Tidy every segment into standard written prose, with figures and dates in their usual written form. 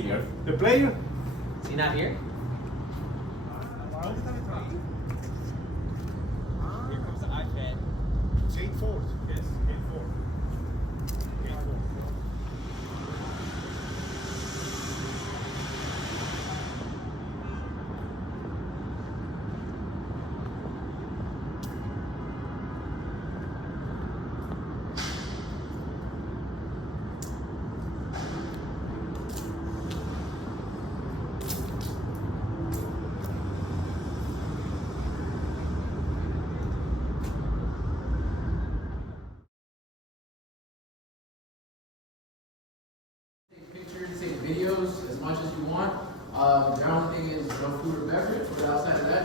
player. The player? Is he not here? Here comes the iPad. It's 8-4. Yes, 8-4. 8-4. Take videos as much as you want. The only thing is no food or beverage, but outside of that,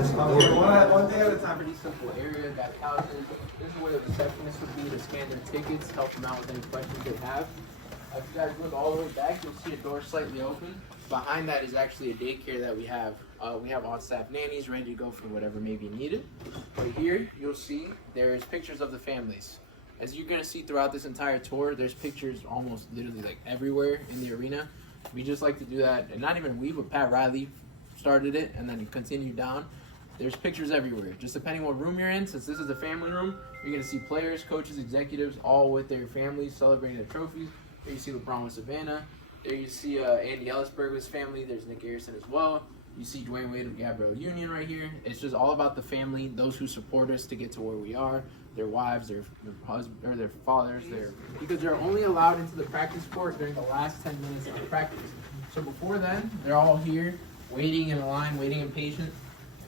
just want one thing at a time. Pretty simple area, got couches. This is where the receptionist would be to scan their tickets, help them out with any questions they have. If you guys look all the way back, you'll see a door slightly open. Behind that is actually a daycare that we have. We have on-staff nannies ready to go for whatever may be needed. Right here, you'll see there's pictures of the families. As you're gonna see throughout this entire tour, there's pictures almost literally like everywhere in the arena. We just like to do that, and not even we, but Pat Riley started it, and then it continued down. There's pictures everywhere, just depending what room you're in. Since this is the family room, you're gonna see players, coaches, executives, all with their families celebrating their trophies. There you see LeBron with Savannah. There you see Andy Ellisberg with his family. There's Nick Garrison as well. You see Dwayne Wade with Gabrielle Union right here. It's just all about the family, those who support us to get to where we are, their wives, their husbands, or their fathers, because they're only allowed into the practice court during the last 10 minutes of practice. So before then, they're all here, waiting in a line, waiting impatient,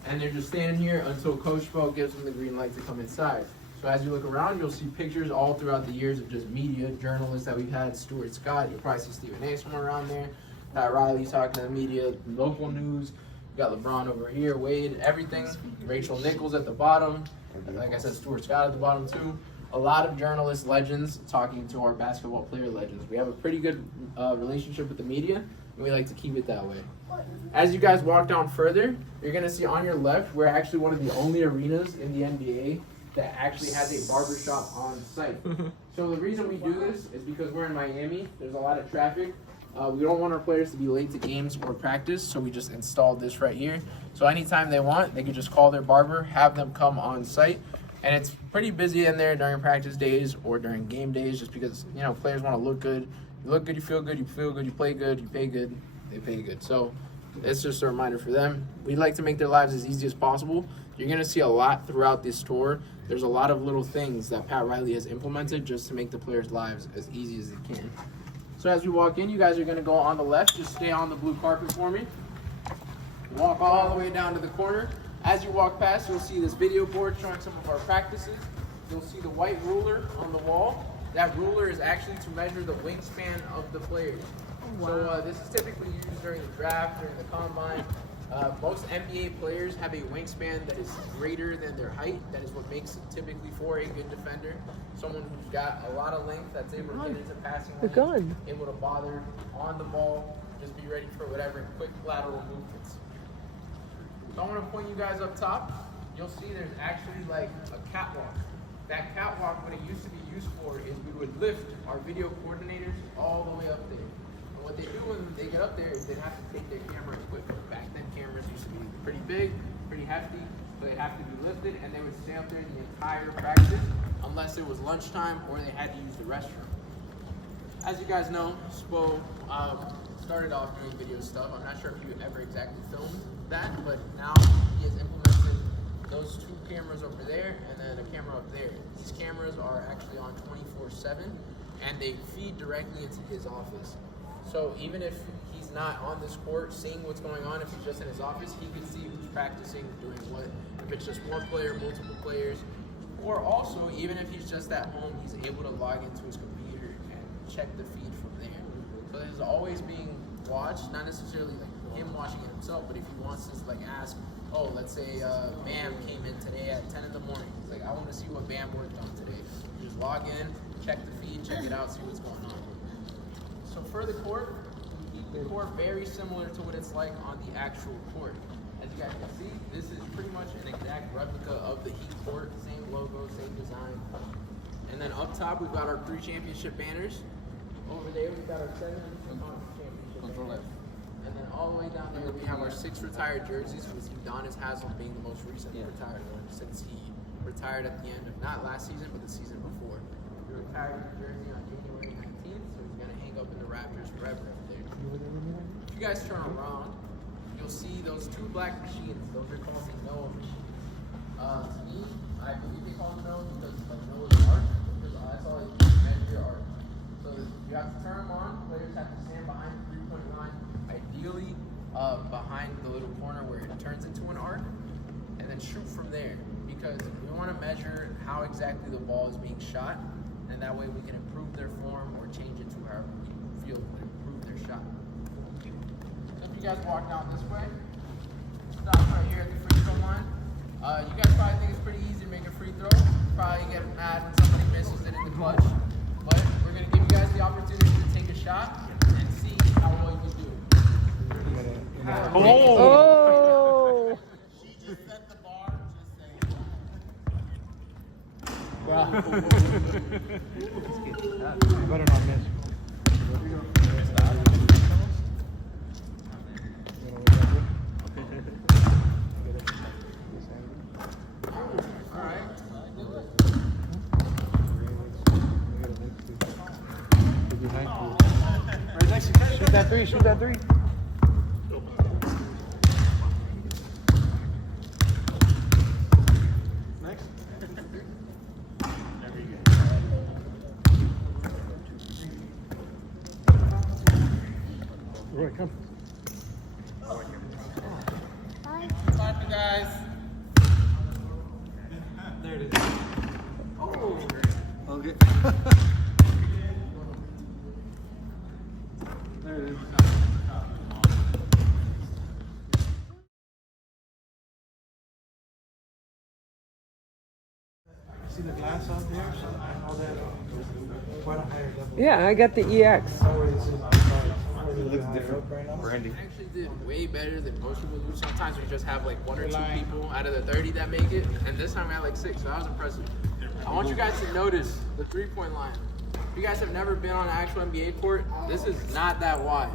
and they're just standing here until Coach Bo gives them the green light to come inside. So as you look around, you'll see pictures all throughout the years of just media, journalists that we've had. Stuart Scott, you'll probably see Stephen A. somewhere around there. Pat Riley talking to the media, local news. You got LeBron over here, Wade, everything. Rachel Nichols at the bottom. Like I said, Stuart Scott at the bottom too. A lot of journalists, legends, talking to our basketball player legends. We have a pretty good relationship with the media, and we like to keep it that way. As you guys walk down further, you're gonna see on your left, we're actually one of the only arenas in the NBA that actually has a barber shop on site. So the reason we do this is because we're in Miami. There's a lot of traffic. We don't want our players to be late to games or practice, so we just installed this right here. So anytime they want, they can just call their barber, have them come on site. And it's pretty busy in there during practice days or during game days, just because, you know, players want to look good. You look good, you feel good, you play good, you pay good, they pay good. So it's just a reminder for them. We like to make their lives as easy as possible. You're going to see a lot throughout this tour. There's a lot of little things that Pat Riley has implemented just to make the players' lives as easy as they can. So as we walk in, you guys are going to go on the left. Just stay on the blue carpet for me. Walk all the way down to the corner. As you walk past, you'll see this video board showing some of our practices. You'll see the white ruler on the wall. That ruler is actually to measure the wingspan of the players. Wow. So this is typically used during the draft, during the combine. Most NBA players have a wingspan that is greater than their height. That is what makes it typically for a good defender. Someone who's got a lot of length, that's able to get into passing lanes, able to bother on the ball, just be ready for whatever quick lateral movements. So I want to point you guys up top. You'll see there's actually like a catwalk. That catwalk, what it used to be used for is we would lift our video coordinators all the way up there. And what they do when they get up there is they have to take their camera equipment. Back then cameras used to be pretty big, pretty hefty, so they'd have to be lifted, and they would stay up there the entire practice unless it was lunchtime or they had to use the restroom. As you guys know, Spo started off doing video stuff. I'm not sure if you ever exactly filmed that, but now he has implemented those two cameras over there and then a camera up there. These cameras are actually on 24/7 and they feed directly into his office. So even if he's not on this court seeing what's going on, if he's just in his office, he can see who's practicing, doing what, if it's just one player, multiple players, or also even if he's just at home, he's able to log into his computer and check the feed from there. So this is always being watched, not necessarily like him watching it himself, but if he wants to like ask, oh, let's say Bam came in today at 10 in the morning. He's like, I want to see what Bam worked on today. You just log in, check the feed, check it out, see what's going on. So for the court, we keep the court very similar to what it's like on the actual court. As you guys can see, this is pretty much an exact replica of the Heat court. Same logo, same design. And then up top, we've got our 3 championship banners. Over there, we've got our 7 championship banners. And then all the way down there, we have our 6 retired jerseys, with Udonis Haslem being the most recently retired one, since he retired at the end of not last season, but the season before. He retired his jersey on January 19th, so he's going to hang up in the Raptors forever up there. If you guys turn around, you'll see those 2 black machines. Those are called the Noah machines. To me, I believe they call them Noah because like Noah's Ark, because that's all they measure your arc. So you have to turn them on. Players have to stand behind the 3-point line, ideally behind the little corner where it turns into an arc, and then shoot from there. Because we want to measure how exactly the ball is being shot, and that way we can improve their form or change it to however we feel would improve their shot. So if you guys walk down this way, stop right here at the free throw line. You guys probably think it's pretty easy to make a free throw. Probably get mad when somebody misses it in the clutch. But we're going to give you guys the opportunity to take a shot and see how well you can do. Oh! She just set the bar, just saying. Better not miss. Shoot that 3, shoot that 3. Next. Roy, come. Clap you guys. There it is. Okay. There it is. See the glass out there? So all that quite a higher level. Yeah, I got the EX. It looks different. Brandy. I actually did way better than most people do. Sometimes we just have like 1 or 2 people out of the 30 that make it, and this time we had like 6, so that was impressive. I want you guys to notice the 3-point line. If you guys have never been on an actual NBA court, this is not that wide.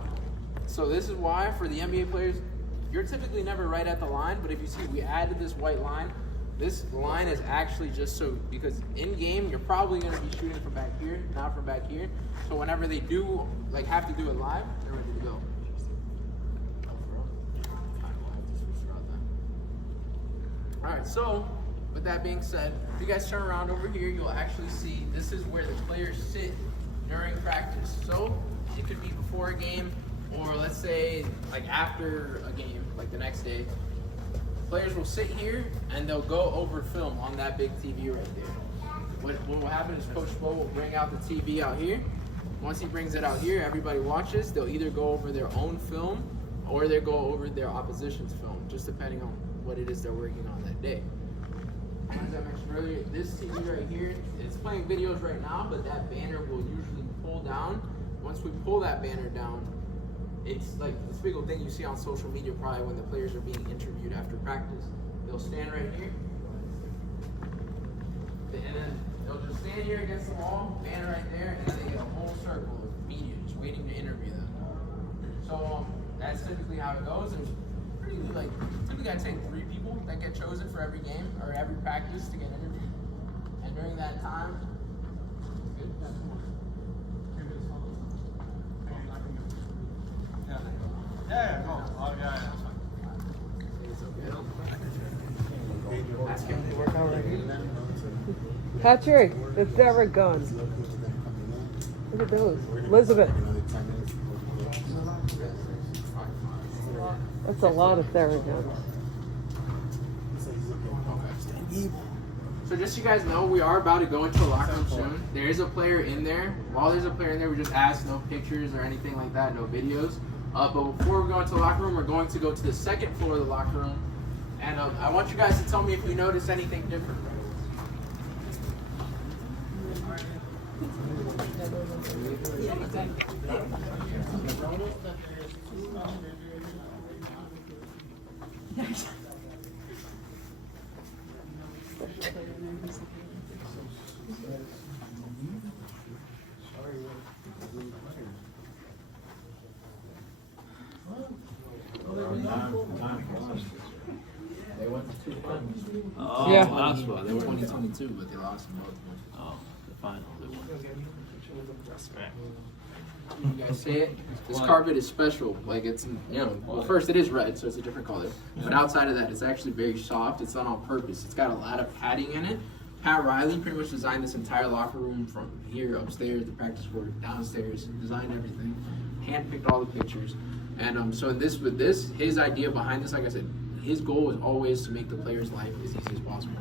So this is why for the NBA players, you're typically never right at the line, but if you see we added this white line, this line is actually just so, because in game, you're probably going to be shooting from back here, not from back here. So whenever they do, like have to do it live, they're ready to go. All right, so with that being said, if you guys turn around over here, you'll actually see this is where the players sit during practice. So it could be before a game, or let's say like after a game, like the next day. Players will sit here and they'll go over film on that big TV right there. What will happen is Coach Bo will bring out the TV out here. Once he brings it out here, everybody watches. They'll either go over their own film or they'll go over their opposition's film, just depending on what it is they're working on that day. As I mentioned earlier, this TV right here, it's playing videos right now, but that banner will usually pull down. Once we pull that banner down, it's like the typical thing you see on social media probably when the players are being interviewed after practice. They'll stand right here, and then they'll just stand here against the wall, banner right there, and then they get a whole circle of media just waiting to interview them. So that's typically how it goes. There's pretty like typically I'd say 3 people that get chosen for every game or every practice to get interviewed, and during that time, good. Yeah, go. Oh, yeah, That's good. Patrick, the Thera guns. Look at those. Elizabeth. That's a lot of Thera guns. So just so you guys know, we are about to go into a locker room soon. There is a player in there. While there's a player in there, we just ask no pictures or anything like that, no videos. But before we go into the locker room, we're going to go to the 2nd floor of the locker room. And I want you guys to tell me if you notice anything different. They went to 2 finals. Oh, Yeah. last one. They were 2022, but they lost in both. Oh, the final. They won. Respect. You guys see it? This carpet is special. Like it's, well, first it is red, so it's a different color. But outside of that, it's actually very soft. It's done on purpose. It's got a lot of padding in it. Pat Riley pretty much designed this entire locker room from here upstairs, the practice court, downstairs, designed everything, handpicked all the pictures. And so with this, his idea behind this, like I said, his goal is always to make the player's life as easy as possible.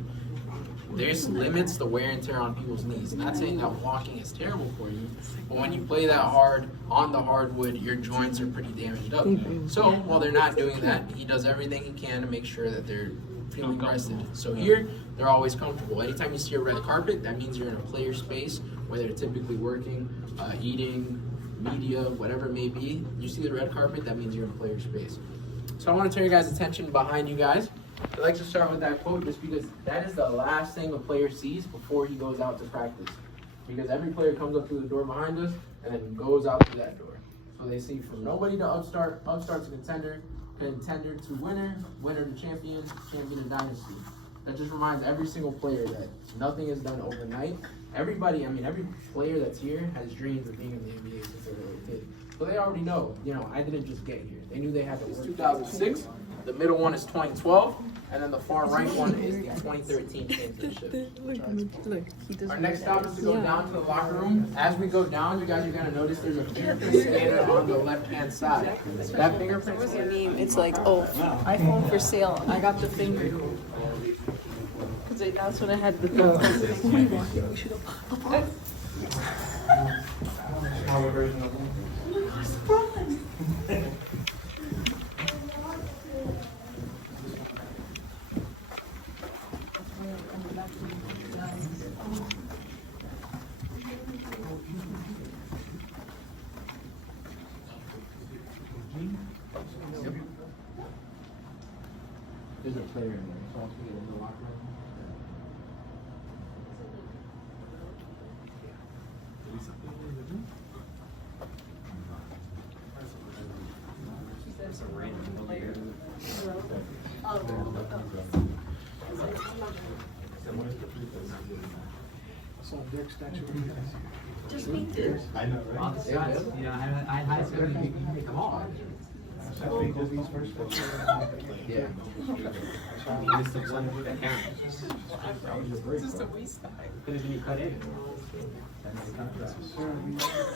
There's limits to wear and tear on people's knees. Not saying that walking is terrible for you, but when you play that hard on the hardwood, your joints are pretty damaged up. So while they're not doing that, he does everything he can to make sure that they're feeling rested. So here, they're always comfortable. Anytime you see a red carpet, that means you're in a player space where they're typically working, eating, media, whatever it may be. You see the red carpet, that means you're in a player space. So I want to turn your guys' attention behind you guys. I like to start with that quote just because that is the last thing a player sees before he goes out to practice. Because every player comes up through the door behind us and then goes out through that door. So they see from nobody to upstart, upstart to contender, contender to winner, winner to champion, champion to dynasty. That just reminds every single player that nothing is done overnight. Everybody, every player that's here has dreams of being in the NBA since they're a little kid. So they already know, I didn't just get here. They knew they had to work. 2006, the middle one is 2012, and then the far right one is the 2013 championship. Our next stop is to go down to the locker room. As we go down, you guys are going to notice there's a fingerprint scanner on the left-hand side. That fingerprint What's your name? It's like, oh, iPhone for sale. I got the finger. Because that's when I had the phone. We should have. Our version of There's a player in there, so once we get into the locker room. some Dick statue. Just meet this. I know, right? I had high school, you make them all. I think Disney's first picture. Yeah.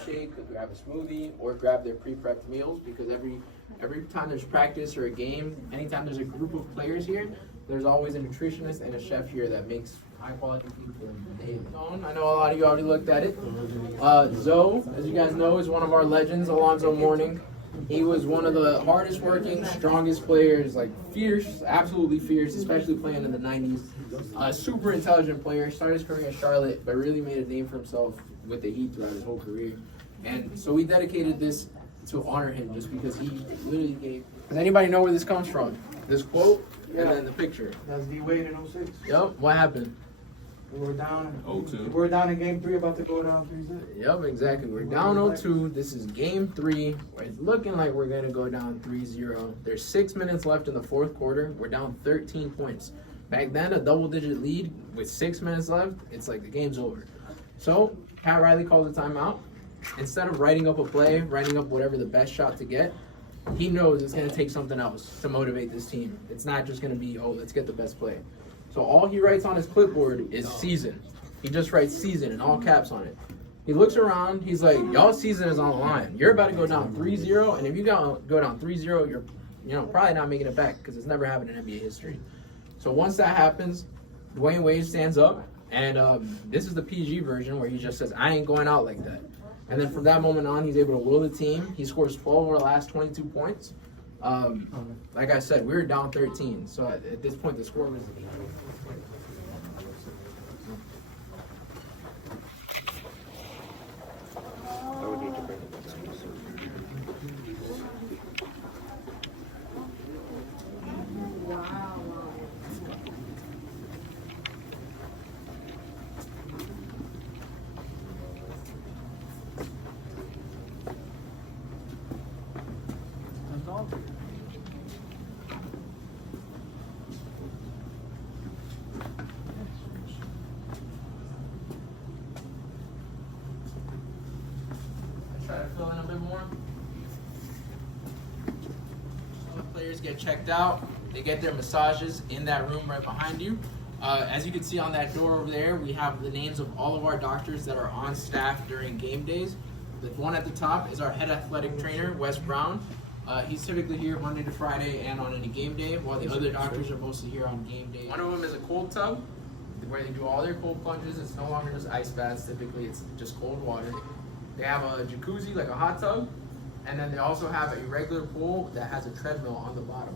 Shake, grab a smoothie, or grab their pre-prepped meals because every time there's practice or a game, anytime there's a group of players here, there's always a nutritionist and a chef here that makes high-quality food for them daily. I know a lot of you already looked at it. Zoe, as you guys know, is one of our legends, Alonzo Mourning. He was one of the hardest working, strongest players, like fierce, absolutely fierce, especially playing in the 90s. Super intelligent player, started his career in Charlotte, but really made a name for himself with the Heat throughout his whole career. And so we dedicated this to honor him just because he literally gave. Does anybody know where this comes from? This quote and then the picture. That's D-Wade in 06. Yep, what happened? We were down. 0-2. We were down in game 3, about to go down 3-0. Yep, exactly. We're down 0-2. This is game 3. It's looking like we're going to go down 3-0. There's 6 minutes left in the fourth quarter. We're down 13 points. Back then, a double-digit lead with 6 minutes left, it's like the game's over. So, Pat Riley calls a timeout. Instead of writing up a play, writing up whatever the best shot to get, he knows it's going to take something else to motivate this team. It's not just going to be, oh, let's get the best play. So all he writes on his clipboard is season. He just writes season in all caps on it. He looks around, he's like, y'all's season is on the line. You're about to go down 3-0, and if you go down 3-0, you're probably not making it back because it's never happened in NBA history. So once that happens, Dwayne Wade stands up, and this is the PG version where he just says, I ain't going out like that. And then from that moment on, he's able to will the team. He scores 12 over the last 22 points. Like I said, we were down 13. So at this point, the score was 8. players get checked out, they get their massages in that room right behind you. As you can see on that door over there, we have the names of all of our doctors that are on staff during game days. The one at the top is our head athletic trainer, Wes Brown. He's typically here Monday to Friday and on any game day, while the other doctors are mostly here on game day. One of them is a cold tub, where they do all their cold plunges. It's no longer just ice baths, typically it's just cold water. They have a jacuzzi, like a hot tub, and then they also have a regular pool that has a treadmill on the bottom.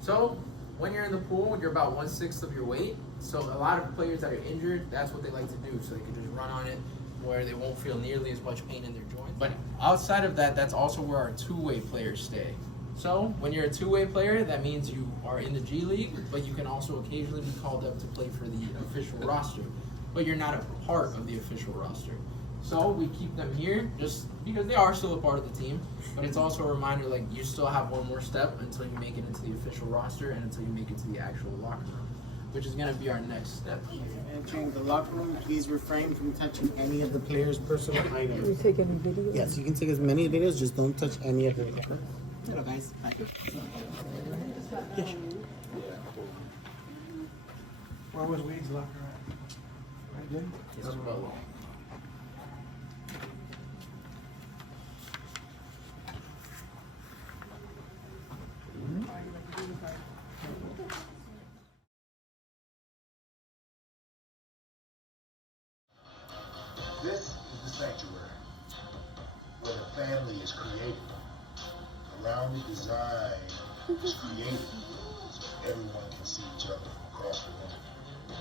So when you're in the pool, you're about 1/6 of your weight. So a lot of players that are injured, that's what they like to do. So they can just run on it where they won't feel nearly as much pain in their joints. But outside of that, that's also where our two-way players stay. So when you're a two-way player, that means you are in the G League, but you can also occasionally be called up to play for the official roster. But you're not a part of the official roster. So we keep them here just because they are still a part of the team, but it's also a reminder, like, you still have one more step until you make it into the official roster and until you make it to the actual locker room, which is going to be our next step. Entering the locker room, please refrain from touching any of the players' personal Can we items. take any videos? Yes, you can take as many videos, just don't touch any of them. Hello guys, back here. Yes. Where was Weed's locker at? Right there? Yes, brother. This is the sanctuary where the family is created. Around the design is created so everyone can see each other across the room.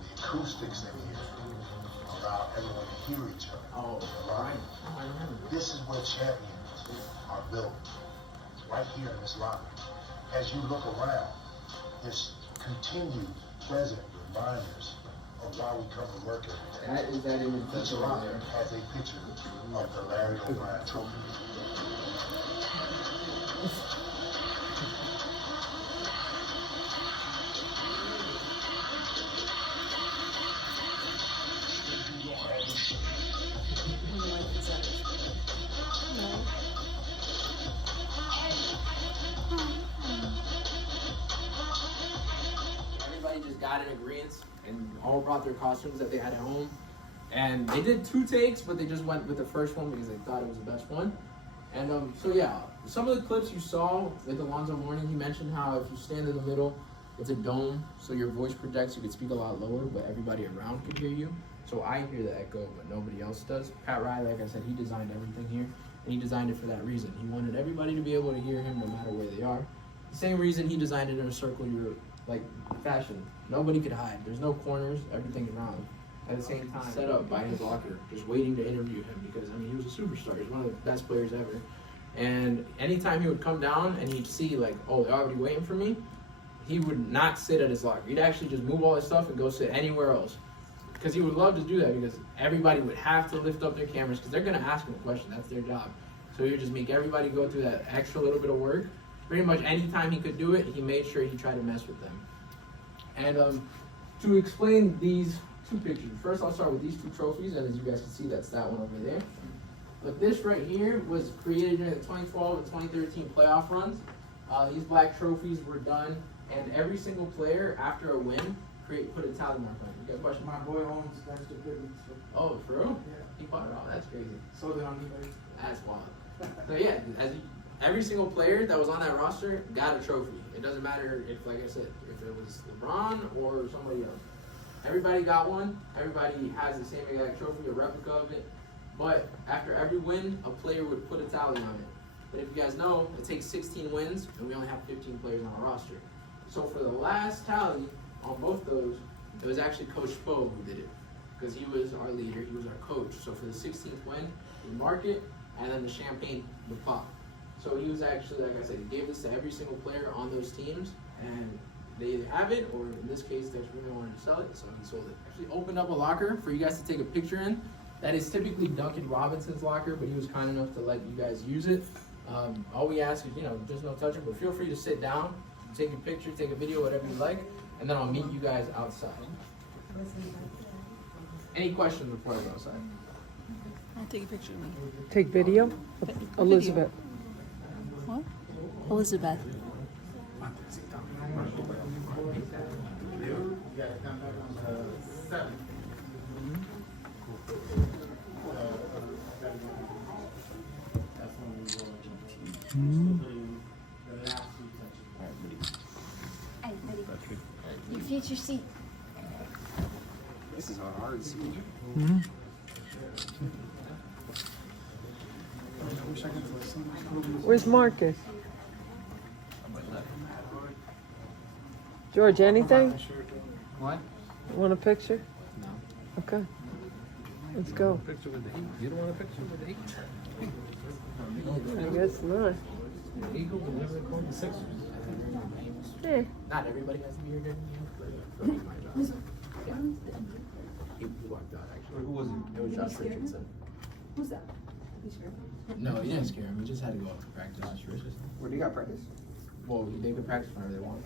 The acoustics in here allow everyone to hear each other. Oh, right. I remember. This is where champions are built, right here in this locker. As you look around, there's continued present reminders of why we come to work every day. That is that image Each that's locker around there. has a picture of the Larry O'Brien trophy. Everybody just got in agreement and all brought their costumes that they had at home. And they did 2 takes, but they just went with the first one because they thought it was the best one. And so yeah, some of the clips you saw with Alonzo Mourning, he mentioned how if you stand in the middle, it's a dome, so your voice projects, you could speak a lot lower, but everybody around could hear you. So I hear the echo, but nobody else does. Pat Riley, like I said, he designed everything here, and he designed it for that reason. He wanted everybody to be able to hear him no matter where they are. The same reason he designed it in a circle, like fashion. Nobody could hide. There's no corners, everything's round. At the same time, set up by his locker, just waiting to interview him because, I mean, he was a superstar. He's one of the best players ever. And anytime he would come down and he'd see, like, oh, they're already waiting for me, he would not sit at his locker. He'd actually just move all his stuff and go sit anywhere else. Because he would love to do that because everybody would have to lift up their cameras because they're going to ask him a question. That's their job. So he would just make everybody go through that extra little bit of work. Pretty much anytime he could do it, he made sure he tried to mess with them. And to explain these 2 pictures, first I'll start with these 2 trophies, and as you guys can see, that's that one over there. But this right here was created during the 2012 and 2013 playoff runs. These black trophies were done, and every single player, after a win, put a tally mark on it. You got a question? My boy owns that's the good. Oh, for real? Yeah. He bought it all. That's crazy. Sold it on eBay. That's wild. So yeah, every single player that was on that roster got a trophy. It doesn't matter if, like I said, if it was LeBron or somebody else. Everybody got one. Everybody has the same exact trophy, a replica of it. But after every win, a player would put a tally on it. But if you guys know, it takes 16 wins, and we only have 15 players on our roster. So for the last tally on both those, it was actually Coach Spo who did it. Because he was our leader, he was our coach. So for the 16th win, we mark it, and then the champagne would pop. So he was actually, like I said, he gave this to every single player on those teams, and they either have it, or in this case, they really wanted to sell it, so he sold it. Actually opened up a locker for you guys to take a picture in. That is typically Duncan Robinson's locker, but he was kind enough to let you guys use it. All we ask is, just no touching, but feel free to sit down, take a picture, take a video, whatever you like, and then I'll meet you guys outside. Any questions before I go outside? I'll take a picture of me. Take video? Elizabeth. What? Elizabeth. gotta come back on the 7th. That's when we will the last two touches. Hey, buddy. Your future seat. This is a hard seat. Where's Marcus? George, anything? What? Want a picture? No. Okay. Let's go. Picture with the Heat. You don't want a picture with the Heat? I guess not. The Eagles will never call the Sixers. Not everybody has to be here, did for me, my job. Yeah. He walked out, actually. Who was it? It was Josh Richardson. Who's that? You sure? No, he didn't scare him. He just had to go out to practice. Josh Richardson. Where do you got practice? Well, they could practice whenever they want.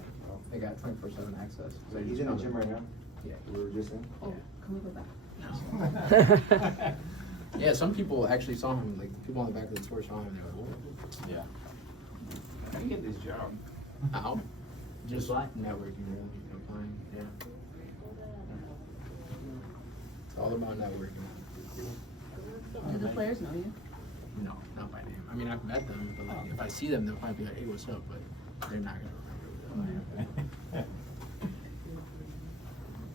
They got 24/7 access. So He's in the gym right now. Yeah. We were just in. Oh, can we go back? Yeah, some people actually saw him. Like the people on the back of the tour saw him. They were like, "Whoa." Yeah. How do you get this job? How? Just networking, really. Applying. Yeah. It's all about networking. Do the players know you? No, not by name. I mean, I've met them, but like, if I see them, they'll probably be like, "Hey, what's up?" But they're not gonna remember.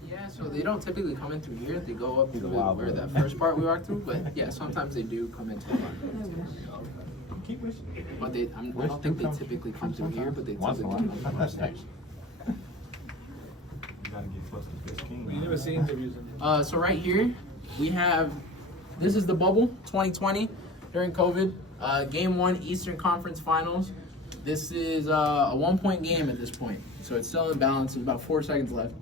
Yeah, so they don't typically come in through here. They go up through where that first part we walked through. But yeah, sometimes they do come into the line. But I don't think they typically come through here, but they typically come from upstairs. You never see interviews in So right here, we have, this is the bubble, 2020, during COVID. Game 1, Eastern Conference Finals. This is a 1-point game at this point. So it's still in balance. There's about 4 seconds left.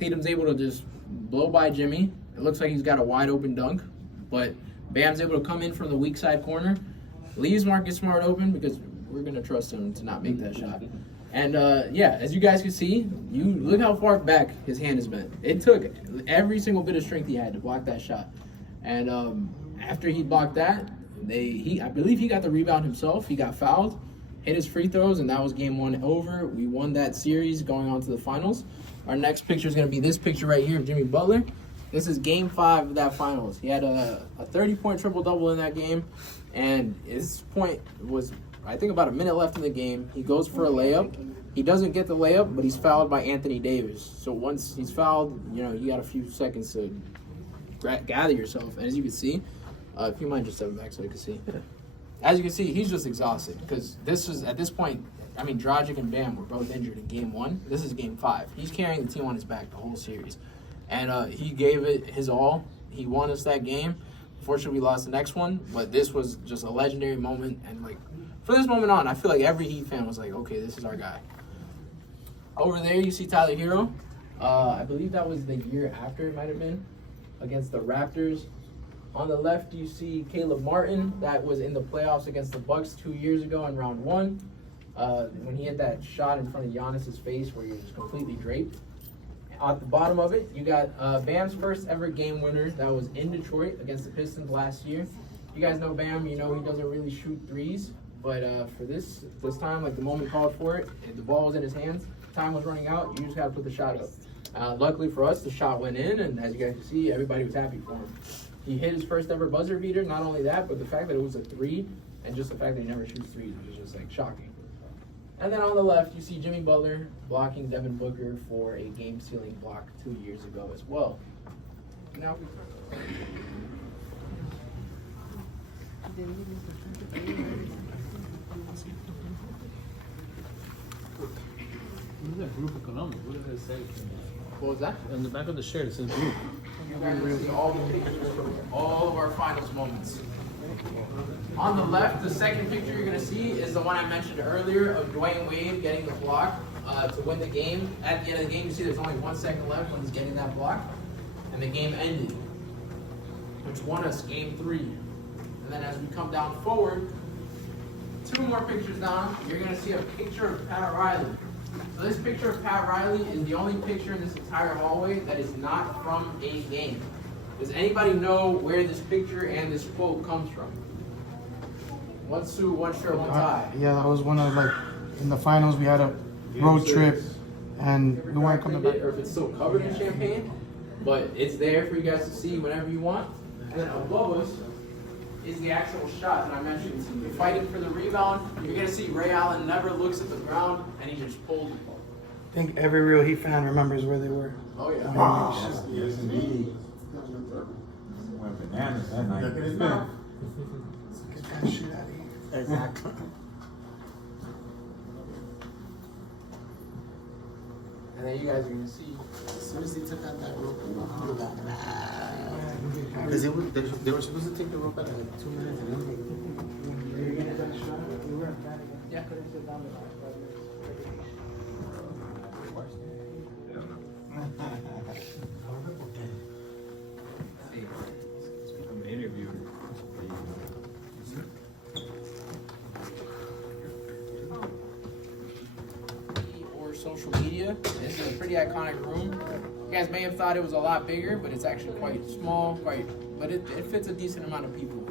Tatum's able to just blow by Jimmy. It looks like he's got a wide open dunk. But Bam's able to come in from the weak side corner. Leaves Marcus Smart open because we're going to trust him to not make that shot. And yeah, as you guys can see, you look how far back his hand has been. It took every single bit of strength he had to block that shot. And after he blocked that, I believe he got the rebound himself. He got fouled, hit his free throws, and that was game 1 over. We won that series going on to the finals. Our next picture is going to be this picture right here of Jimmy Butler. This is game 5 of that finals. He had a 30-point triple-double in that game, and his point was, I think, about a minute left in the game. He goes for a layup. He doesn't get the layup, but he's fouled by Anthony Davis. So once he's fouled, you know, you got a few seconds to gather yourself. And as you can see, if you mind just stepping back so you can see. As you can see, he's just exhausted because this is, at this point, I mean, Dragic and Bam were both injured in game 1. This is game 5. He's carrying the team on his back the whole series. And he gave it his all. He won us that game. Unfortunately, we lost the next one, but this was just a legendary moment. And like, from this moment on, I feel like every Heat fan was like, okay, this is our guy. Over there, you see Tyler Hero. I believe that was the year after, it might have been, against the Raptors. On the left, you see Caleb Martin. That was in the playoffs against the Bucks 2 years ago in round 1. When he had that shot in front of Giannis's face where he was completely draped. At the bottom of it, you got Bam's first ever game winner. That was in Detroit against the Pistons last year. You guys know Bam, you know he doesn't really shoot threes. But for this time, like the moment called for it, the ball was in his hands, time was running out, you just got to put the shot up. Luckily for us, the shot went in, and as you guys can see, everybody was happy for him. He hit his first ever buzzer beater. Not only that, but the fact that it was a 3, and just the fact that he never shoots threes was just like shocking. And then on the left, you see Jimmy Butler blocking Devin Booker for a game-sealing block 2 years ago as well. Now, What is that, Group Economic? What does it say? what was that? On the back of the shirt, it says Group. You guys can see all the pictures from all of our finals moments. On the left, the second picture you're going to see is the one I mentioned earlier of Dwayne Wade getting the block to win the game. At the end of the game, you see there's only 1 second left when he's getting that block. And the game ended, which won us game 3. And then as we come down forward, 2 more pictures down, you're going to see a picture of Pat Riley. So this picture of Pat Riley is the only picture in this entire hallway that is not from a game. Does anybody know where this picture and this quote comes from? 1 suit, 1 shirt, 1 tie. Yeah, that was one of, like, in the finals we had a road trip And Never you want dry to come cleaned back? it, or if it's still covered in champagne, but it's there for you guys to see whenever you want. And then above us is the actual shot that I mentioned. So you're fighting for the rebound. You're gonna see Ray Allen never looks at the ground, and he just pulls the ball. I think every real Heat fan remembers where they were. Oh yeah. Yes, indeed. Went bananas that night. Get that shit out of here. Exactly. And then you guys are gonna see. As soon as he took out that rope, he got mad. Because they were supposed to take the rope at like 2 minutes and then Yeah. I'm an interviewer. Or social media. This is a pretty iconic room. You guys may have thought it was a lot bigger, but it's actually quite small, but it fits a decent amount of people.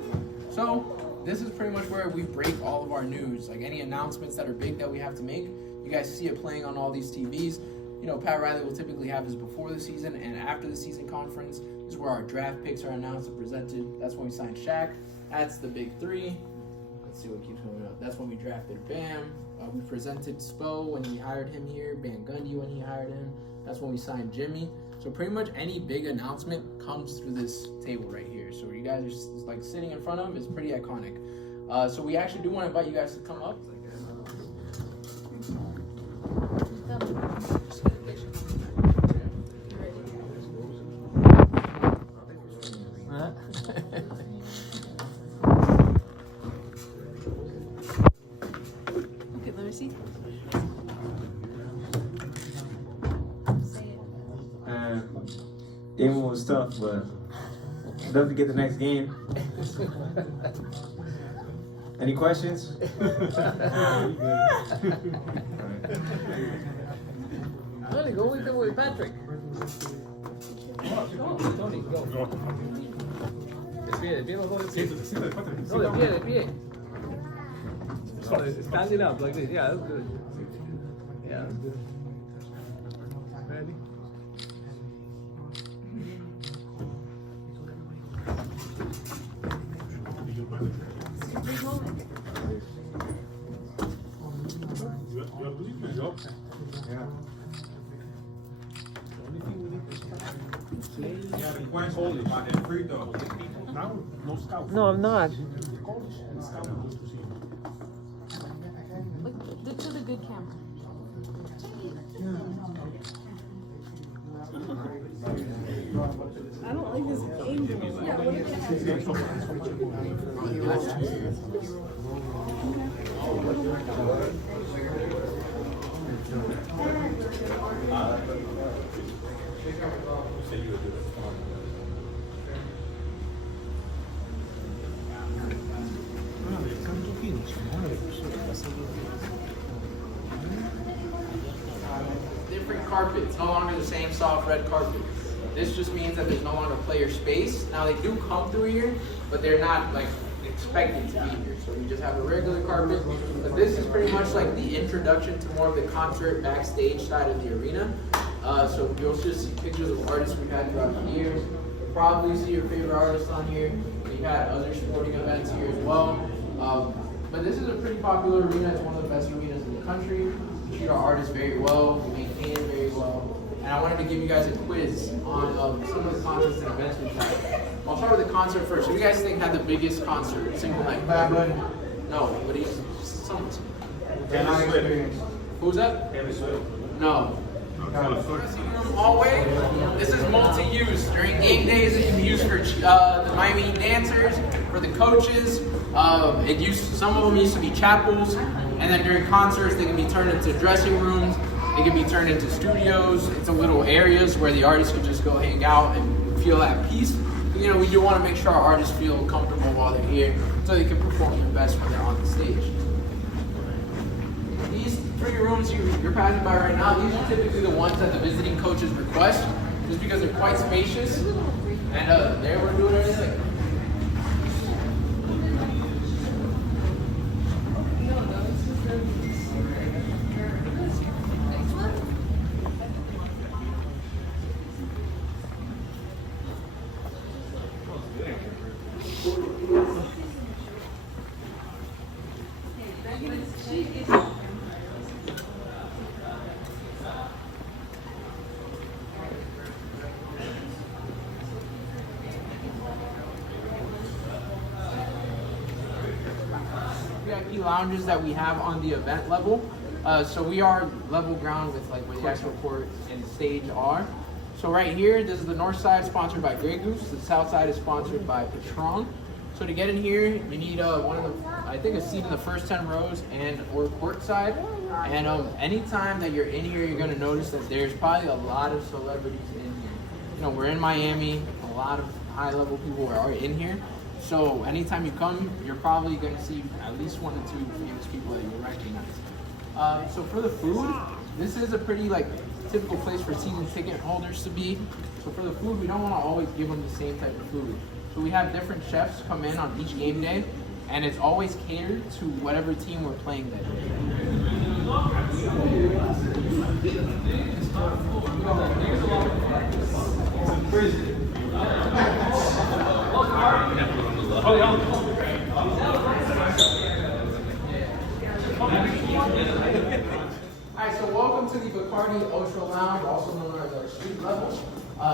So this is pretty much where we break all of our news, like any announcements that are big that we have to make. You guys see it playing on all these TVs. You know, Pat Riley will typically have his before the season and after the season conference. This is where our draft picks are announced and presented. That's when we signed Shaq. That's the big three. Let's see what keeps coming up. That's when we drafted Bam. We presented Spo when we hired him here. Van Gundy when he hired him. That's when we signed Jimmy. So pretty much any big announcement comes through this table right here. So you guys are just, like sitting in front of him is pretty iconic. So we actually do want to invite you guys to come up. Okay, let me see. Game one was tough, but I'd love to get the next game. Any questions? Tony, go with Patrick. Tony, go. De pie los dos. No, de pie. Oh, standing up like this. Yeah, that's good. Yeah, that's good. Ready? No, I'm not. Look to the good camera. I don't like this angel. Yeah, what Different carpet. It's no longer the same soft red carpet. This just means that there's no longer player space. Now they do come through here, but they're not like expected to be here. So we just have a regular carpet. But this is pretty much like the introduction to more of the concert backstage side of the arena. So you'll just see pictures of artists we've had throughout the years. You'll probably see your favorite artists on here. We've had other sporting events here as well. But this is a pretty popular arena. It's one of the best arenas in the country. We treat our artists very well. We maintain it very well. And I wanted to give you guys a quiz on some of the concerts and events we've had. I'll start with the concert first. Who do you guys think had the biggest concert single night? Bad Bunny. No, but he's some. Taylor Swift. Who's that? Taylor Swift. No. Hallway. This is multi-use. During game days, it can be used for the Miami Heat dancers, for the coaches. Some of them used to be chapels, and then during concerts, they can be turned into dressing rooms. They can be turned into studios, into little areas where the artists can just go hang out and feel at peace. You know, we do want to make sure our artists feel comfortable while they're here, so they can perform their best when they're on the stage. These 3 rooms you're passing by right now, these are typically the ones that the visiting coaches request, just because they're quite spacious. And there we're doing everything. VIP lounges that we have on the event level. So we are level ground with like where the actual court and stage are. So right here, this is the north side sponsored by Grey Goose. The south side is sponsored by Patron. So to get in here, you need I think a seat in the first 10 rows or court side. And anytime that you're in here, you're gonna notice that there's probably a lot of celebrities in here. You know, we're in Miami, a lot of high level people are in here. So anytime you come, you're probably gonna see at least 1 or 2 famous people that you recognize. So for the food, this is a pretty like typical place for season ticket holders to be. So for the food, we don't want to always give them the same type of food. So we have different chefs come in on each game day, and it's always catered to whatever team we're playing that day. Alright, so welcome to the Bacardi Ultra Lounge, also known as our street level.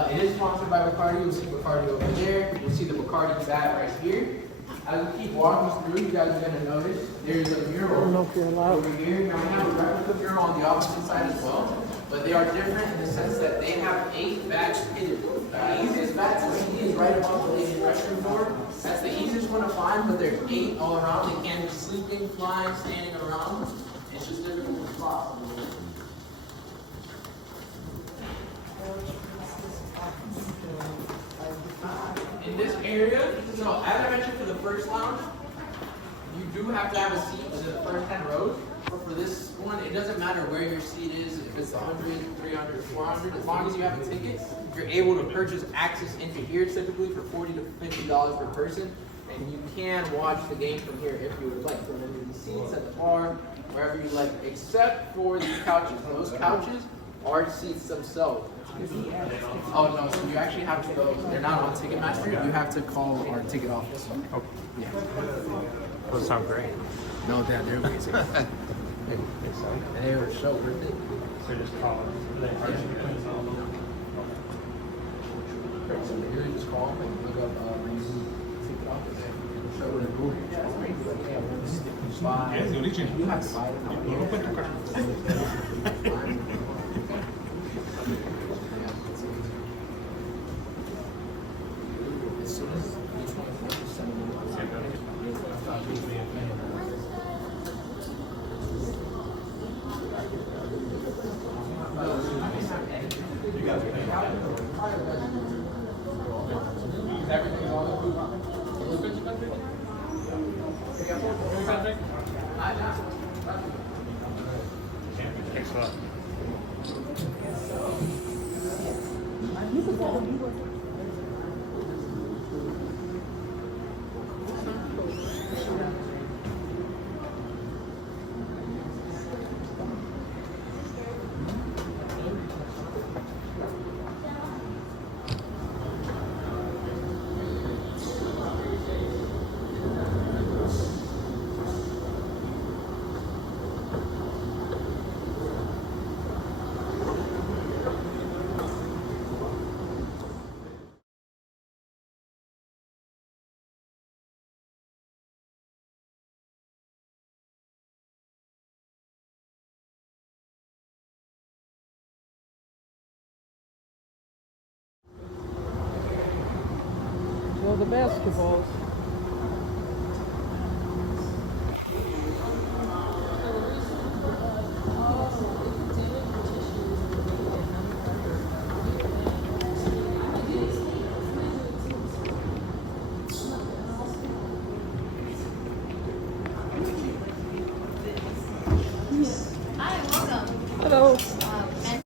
It is sponsored by Bacardi. You'll see Bacardi over there. You'll see the Bacardi bat right here. As we keep walking through, you guys are going to notice there's a mural over here. Now we have a replica mural on the opposite side as well, but they are different in the sense that they have 8 bats hidden. The easiest bat to see is right above the ladies' restroom door. That's the easiest one to find, but there's 8 all around. They can be sleeping, flying, standing around. It's just different spots. In this area, so as I mentioned for the first lounge, you do have to have a seat within the first 10 rows. But for this one, it doesn't matter where your seat is, if it's 100, 300, 400, as long as you have a ticket, you're able to purchase access into here typically for $40 to $50 per person. And you can watch the game from here if you would like. So there will be seats at the bar, wherever you like, except for these couches. Those couches are seats themselves. Oh no, so you actually have to go, they're not on Ticketmaster, you have to call our ticket office. Oh. Yeah. Those sound great. No, they're amazing. They were so worth it. So just call it. So you just call them and look up ticket office. Show what Google. You have to buy it. Excellent. Well, the basketballs.